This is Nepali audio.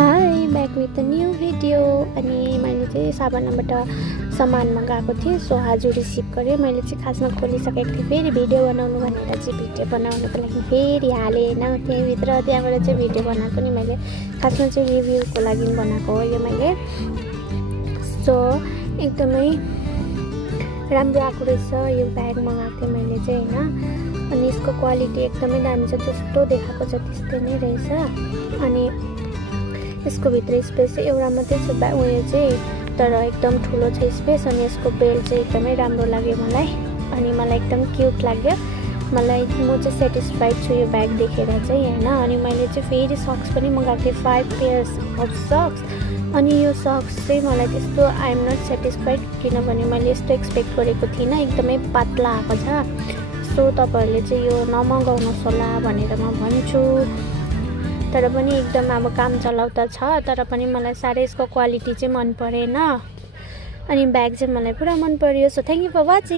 High back with a new video. अनि मैले चाहिँ साबनाबाट सामान मगाएको थिएँ, सो आज रिसिभ गरेँ। मैले चाहिँ खासमा खोलिसकेको थिएँ, फेरि भिडियो बनाउनु भनेर चाहिँ भिडियो बनाउनुको लागि फेरि हालेँ होइन त्यहीँभित्र। त्यहाँबाट चाहिँ भिडियो बनाएको नि मैले, खासमा चाहिँ रिभ्यूको लागि बनाएको हो यो मैले। सो एकदमै राम्रो आएको रहेछ यो ब्याग मगाएको थिएँ मैले चाहिँ होइन। अनि यसको क्वालिटी एकदमै दामी छ, जस्तो देखाएको छ त्यस्तै नै रहेछ। अनि यसको भित्र स्पेस चाहिँ एउटा मात्रै छ उयो चाहिँ, तर एकदम ठुलो छ स्पेस। अनि यसको बेल्ट चाहिँ एकदमै राम्रो लाग्यो मलाई, अनि मलाई एकदम क्युट लाग्यो मलाई। म चाहिँ सेटिस्फाइड छु यो ब्याग देखेर चाहिँ होइन। अनि मैले चाहिँ फेरि सक्स पनि मगाएको थिएँ, 5 पेयर्स अफ सक्स। अनि यो सक्स चाहिँ मलाई त्यस्तो आइएम नट सेटिस्फाइड, किनभने मैले यस्तो एक्सपेक्ट गरेको थिइनँ। एकदमै पातला आएको छ। सो तपाईँहरूले चाहिँ यो नमगाउनुहोस् होला भनेर म भन्छु। तर पनि एकदम अब काम चलाउँदा छ, तर पनि मलाई साह्रै यसको क्वालिटी चाहिँ मन परेन। अनि ब्याग चाहिँ मलाई पुरा मन पर्यो। So thank you for watching.